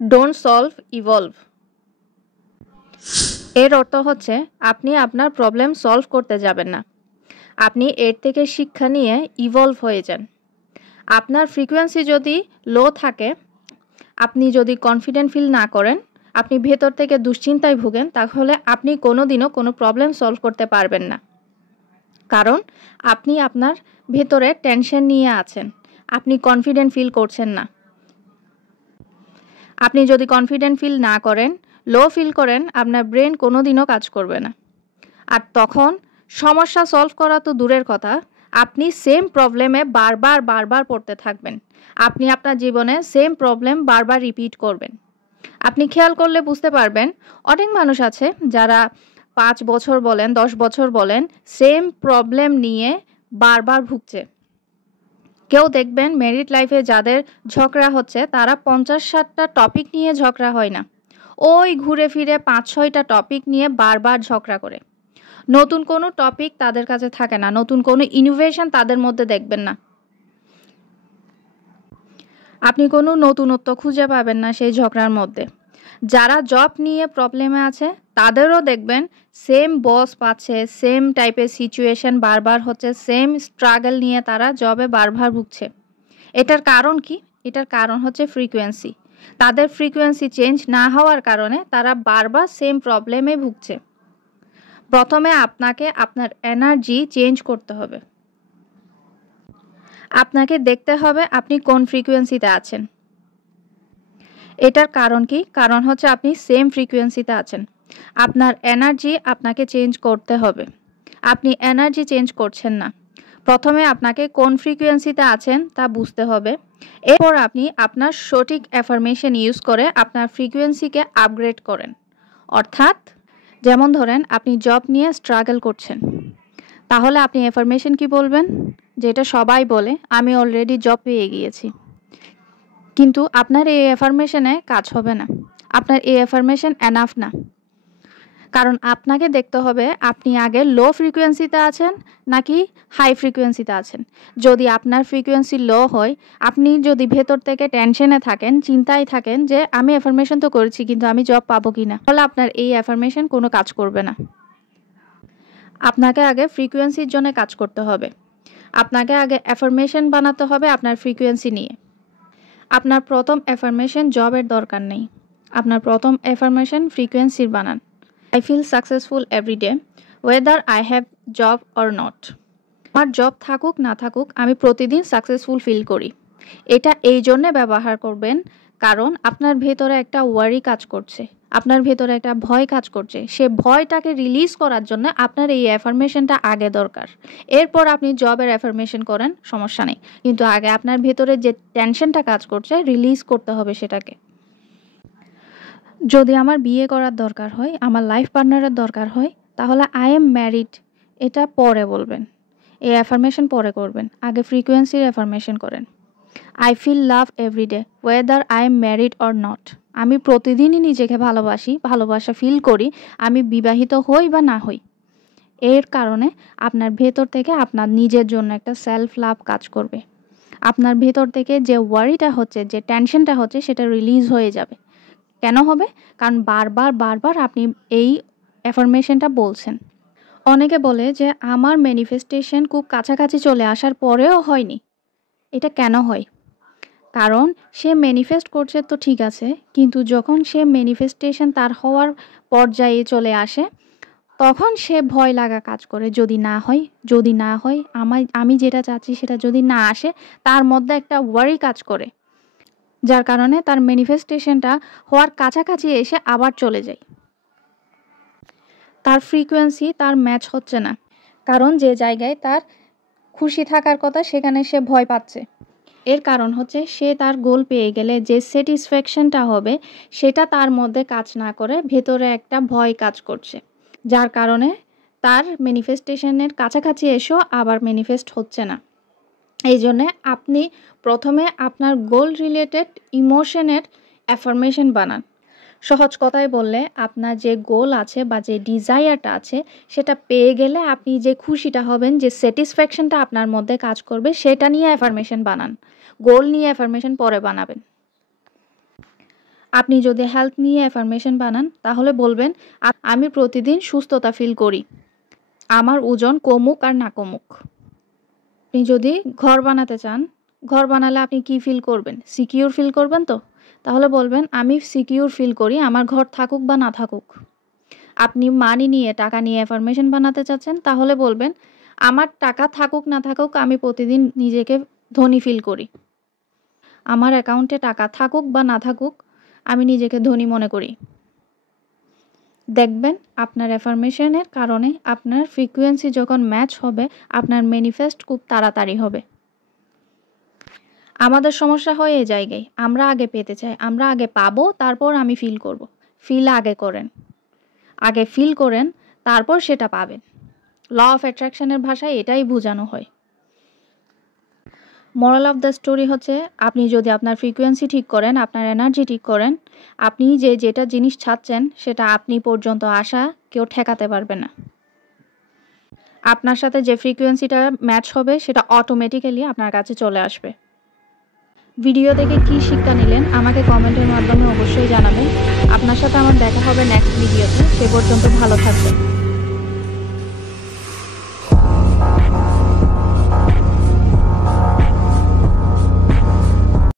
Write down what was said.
Don't solve, evolve. এর অর্থ হচ্ছে আপনি আপনার প্রবলেম সলভ করতে যাবেন না, আপনি এর থেকে শিক্ষা নিয়ে ইভলভ হয়ে যান। আপনার ফ্রিকোয়েন্সি যদি লো থাকে, আপনি যদি কনফিডেন্ট ফিল না করেন, আপনি ভেতর থেকে দুশ্চিন্তায় ভুগেন, তাহলে আপনি কোনোদিনও কোনো প্রবলেম সলভ করতে পারবেন না। কারণ আপনি আপনার ভেতরে টেনশন নিয়ে আছেন, আপনি কনফিডেন্ট ফিল করছেন না। আপনি যদি কনফিডেন্ট ফিল না করেন, লো ফিল করেন, আপনার ব্রেন কোনোদিনও কাজ করবে না। আর তখন সমস্যা সলভ করা তো দূরের কথা, আপনি সেম প্রবলেমে বারবার পড়তে থাকবেন। আপনি আপনার জীবনে সেম প্রবলেম বারবার রিপিট করবেন। আপনি খেয়াল করলে বুঝতে পারবেন, অনেক মানুষ আছে যারা 5 বছর বলেন, 10 বছর বলেন, সেম প্রবলেম নিয়ে বারবার ভুগছে। কেউ দেখবেন ম্যারিড লাইফে যাদের ঝগড়া হচ্ছে, তারা 50-60টা টপিক নিয়ে ঝগড়া হয় না, ওই ঘুরে ফিরে 5-6টা টপিক নিয়ে বারবার ঝগড়া করে। নতুন কোনো টপিক তাদের কাছে থাকে না, নতুন কোনো ইনোভেশন তাদের মধ্যে দেখবেন না, আপনি কোনো নতুনত্ব খুঁজে পাবেন না সেই ঝগড়ার মধ্যে। যারা জব নিয়ে প্রবলেমে আছে, তাদেরও দেখবেন সেম বস পাচ্ছে, সেম টাইপের সিচুয়েশন বারবার হচ্ছে, সেম স্ট্রাগল নিয়ে তারা জবে বারবার ভুগছে। এটার কারণ কি? এটার কারণ হচ্ছে ফ্রিকোয়েন্সি। তাদের ফ্রিকোয়েন্সি চেঞ্জ না হওয়ার কারণে তারা বারবার সেম প্রবলেমে ভুগছে। প্রথমে আপনাকে আপনার এনার্জি চেঞ্জ করতে হবে। আপনাকে দেখতে হবে আপনি কোন ফ্রিকোয়েন্সিতে আছেন। এটার কারণ কি? কারণ হচ্ছে আপনি সেম ফ্রিকোয়েন্সিতে আছেন। আপনার এনার্জি আপনাকে চেঞ্জ করতে হবে। আপনি এনার্জি চেঞ্জ করছেন না। প্রথমে আপনাকে কোন ফ্রিকোয়েন্সিতে আছেন তা বুঝতে হবে। এরপর আপনি আপনার সঠিক অ্যাফার্মেশন ইউজ করে আপনার ফ্রিকোয়েন্সিকে আপগ্রেড করেন। অর্থাৎ যেমন ধরেন আপনি জব নিয়ে স্ট্রাগল করছেন, তাহলে আপনি অ্যাফার্মেশন কি বলবেন? যেটা সবাই বলে, আমি অলরেডি জব পেয়ে গিয়েছি। কিন্তু আপনার এই অ্যাফার্মেশনে কাজ হবে না, আপনার এই অ্যাফার্মেশন এনাফ না। কারণ আপনাকে দেখতে হবে আপনি আগে লো ফ্রিকোয়েন্সিতে আছেন নাকি হাই ফ্রিকোয়েন্সিতে আছেন। যদি আপনার ফ্রিকোয়েন্সি লো হয়, আপনি যদি ভেতর থেকে টেনশনে থাকেন, চিন্তায় থাকেন যে আমি অ্যাফার্মেশন তো করেছি কিন্তু আমি জব পাবো কি না, তাহলে আপনার এই অ্যাফার্মেশন কোনো কাজ করবে না। আপনাকে আগে ফ্রিকোয়েন্সির জন্য কাজ করতে হবে। আপনাকে আগে অ্যাফার্মেশন বানাতে হবে আপনার ফ্রিকোয়েন্সি নিয়ে। আপনার প্রথম অ্যাফার্মেশন জবের দরকার নেই, আপনার প্রথম অ্যাফার্মেশন ফ্রিকোয়েন্সির বানান। I feel successful every day whether I have job or not. আমার জব থাকুক না থাকুক, আমি প্রতিদিন সাকসেসফুল ফিল করি। এটা এই জন্যে ব্যবহার করবেন কারণ আপনার ভেতরে একটা ওয়ারি কাজ করছে, আপনার ভেতরে একটা ভয় কাজ করছে। সে ভয়টাকে রিলিজ করার জন্য আপনার এই অ্যাফার্মেশনটা আগে দরকার। এরপর আপনি জবের অ্যাফার্মেশন করেন, সমস্যা নেই, কিন্তু আগে আপনার ভেতরে যে টেনশনটা কাজ করছে রিলিজ করতে হবে সেটাকে। যদি আমার বিয়ে করার দরকার হয়, আমার লাইফ পার্টনারের দরকার হয়, তাহলে আই এম ম্যারিড এটা পরে বলবেন, এই অ্যাফার্মেশন পরে করবেন, আগে ফ্রিকোয়েন্সির অ্যাফার্মেশন করেন। I feel love everyday whether I am married or not. আমি প্রতিদিনই নিজেকে ভালোবাসি, ভালোবাসা ফিল করি, আমি বিবাহিত হই বা না হই। এর কারণে আপনার ভেতর থেকে আপনার নিজের জন্য একটা সেলফ লাভ কাজ করবে। আপনার ভেতর থেকে যে ওয়ারিটা হচ্ছে, যে টেনশনটা হচ্ছে, সেটা রিলিজ হয়ে যাবে। কেন হবে? কারণ বারবার আপনি এই অ্যাফার্মেশনটা বলছেন। অনেকে বলে যে আমার ম্যানিফেস্টেশন খুব কাছাকাছি চলে আসার পরেও হয়নি। এটা কেন হয়? কারণ সে ম্যানিফেস্ট করছে তো ঠিক আছে, কিন্তু যখন সে ম্যানিফেস্টেশন তার হওয়ার পর্যায়ে চলে আসে, তখন সে ভয় লাগা কাজ করে। যদি না হয়, যদি না হয়, আমি যেটা চাচ্ছি সেটা যদি না আসে, তার মধ্যে একটা ওয়ারি কাজ করে, যার কারণে তার ম্যানিফেস্টেশনটা হওয়ার কাছাকাছি এসে আবার চলে যায়। তার ফ্রিকোয়েন্সি তার ম্যাচ হচ্ছে না, কারণ যে জায়গায় তার খুশি থাকার কথা সেখানে সে ভয় পাচ্ছে। এর কারণ হচ্ছে সে তার গোল পেয়ে গেলে যে স্যাটিসফ্যাকশনটা হবে সেটা তার মধ্যে কাজ না করে ভেতরে একটা ভয় কাজ করছে, যার কারণে তার ম্যানিফেস্টেশনের কাছাকাছি এসেও আবার ম্যানিফেস্ট হচ্ছে না। এই জন্যে আপনি প্রথমে আপনার গোল রিলেটেড ইমোশনের অ্যাফার্মেশন বানান। সহজ কথায় বললে, আপনার যে গোল আছে বা যে ডিজায়ারটা আছে সেটা পেয়ে গেলে আপনি যে খুশিটা হবেন, যে স্যাটিসফ্যাকশনটা আপনার মধ্যে কাজ করবে, সেটা নিয়ে অ্যাফার্মেশন বানান। গোল নিয়ে অ্যাফার্মেশন পরে বানাবেন। আপনি যদি হেলথ নিয়ে অ্যাফার্মেশন বানান তাহলে বলবেন, আমি প্রতিদিন সুস্থতা ফিল করি, আমার ওজন কমুক আর না কমুক। আপনি যদি ঘর বানাতে চান, ঘর বানালে আপনি কি ফিল করবেন? সিকিউর ফিল করবেন তো? তাহলে বলবেন, আমি সিকিউর ফিল করি, আমার ঘর থাকুক বা না থাকুক। আপনি মানি নিয়ে, টাকা নিয়ে অ্যাফার্মেশন বানাতে চাচ্ছেন, তাহলে বলবেন, আমার টাকা থাকুক না থাকুক আমি প্রতিদিন নিজেকে ধনী ফিল করি। আমার অ্যাকাউন্টে টাকা থাকুক বা না থাকুক আমি নিজেকে ধনী মনে করি। দেখবেন আপনার অ্যাফার্মেশনের কারণে আপনার ফ্রিকোয়েন্সি যখন ম্যাচ হবে, আপনার ম্যানিফেস্ট খুব তাড়াতাড়ি হবে। আমাদের সমস্যা হয় এই জায়গায়, আমরা আগে পেতে চাই, আমরা আগে পাবো, তারপর আমি ফিল করব। ফিল আগে করেন, আগে ফিল করেন, তারপর সেটা পাবেন। ল অফ অ্যাট্রাকশনের ভাষায় এটাই বোঝানো হয়। মোরাল অফ দ্য স্টোরি হচ্ছে, আপনি যদি আপনার ফ্রিকোয়েন্সি ঠিক করেন, আপনার এনার্জি ঠিক করেন, আপনি যেটা জিনিস চাচ্ছেন সেটা আপনি পর্যন্ত আসা কেউ ঠেকাতে পারবে না। আপনার সাথে যে ফ্রিকোয়েন্সিটা ম্যাচ হবে সেটা অটোমেটিক্যালি আপনার কাছে চলে আসবে। ভিডিও দেখে কী শিক্ষা নিলেন আমাকে কমেন্টের মাধ্যমে অবশ্যই জানাবেন। আপনার সাথে আমার দেখা হবে নেক্সট ভিডিওতে। সে পর্যন্ত ভালো থাকবেন।